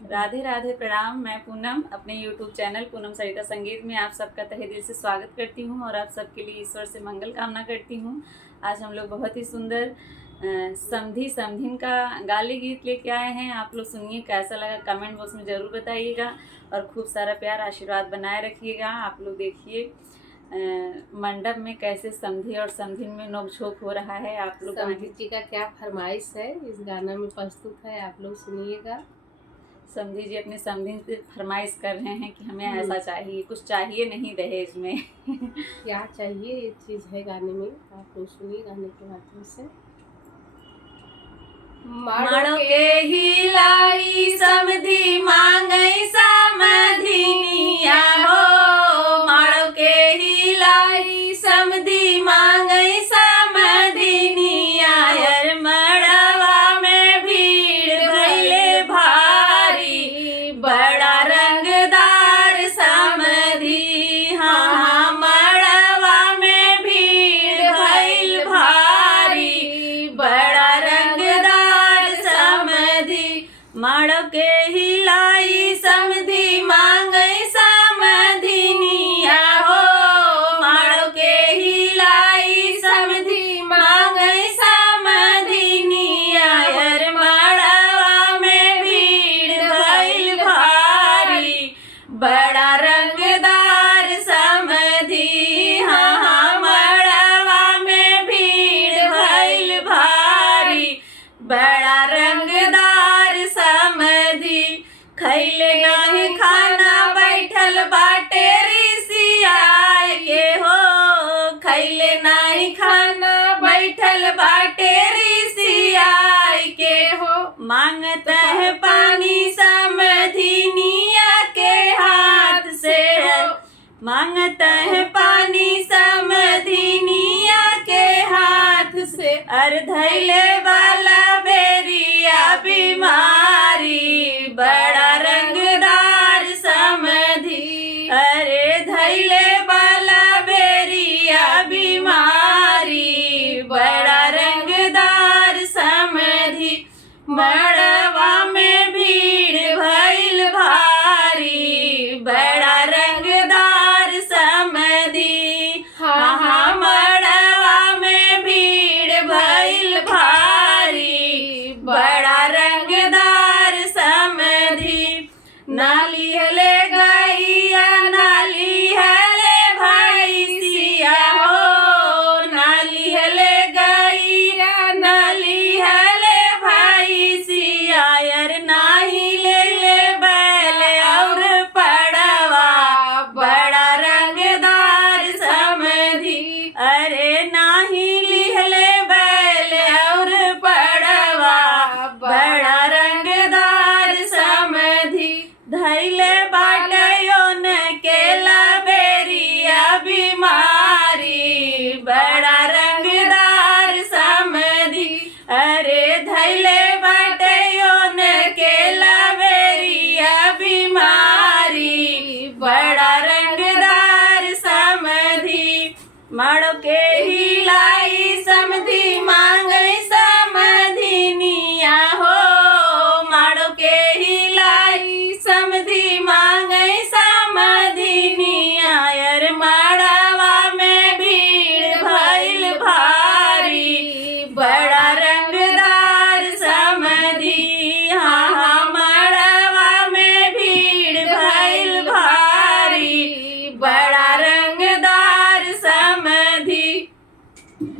राधे राधे, प्रणाम। मैं पूनम अपने YouTube चैनल पूनम सरिता संगीत में आप सबका तहे दिल से स्वागत करती हूँ और आप सबके लिए ईश्वर से मंगल कामना करती हूँ। आज हम लोग बहुत ही सुंदर समधी समधिन का गाली गीत लेके आए हैं। आप लोग सुनिए, कैसा लगा कमेंट बॉक्स में ज़रूर बताइएगा और खूब सारा प्यार आशीर्वाद बनाए रखिएगा। आप लोग देखिए मंडप में कैसे समधी और समधिन में नोकझोंक हो रहा है। आप लोग समधी जी का क्या फरमाइश है इस गाना में प्रस्तुत है, आप लोग सुनिएगा। समधी जी अपने समधी से फरमाइश कर रहे हैं कि हमें ऐसा चाहिए, कुछ चाहिए नहीं दहेज में। क्या चाहिए ये चीज है गाने में, आप लोग सुनिए गाने के माध्यम से। माड़ो के हिलाई समधी मांगई समधिनिया हो, माड़ो के हिलाई समधी मांगई समधिनिया। यार मड़वा में भीड़ भइले भारी, बड़ा रंगदार समधी। हाँ, मड़वा में भीड़ भइल भारी, बड़ा माड़ो के हिलाई समधी मांगई समधिनिया हो, माड़ो के हिलाई समधी मांगई समधिनिया। यार मड़वा में भीड़ भइल भारी, बड़ा रंगदार समधी। हाँ, मड़वा में भीड़ भइल भारी, बड़ा रंगदार समधी। खैले नाही खाना बैठल बाटे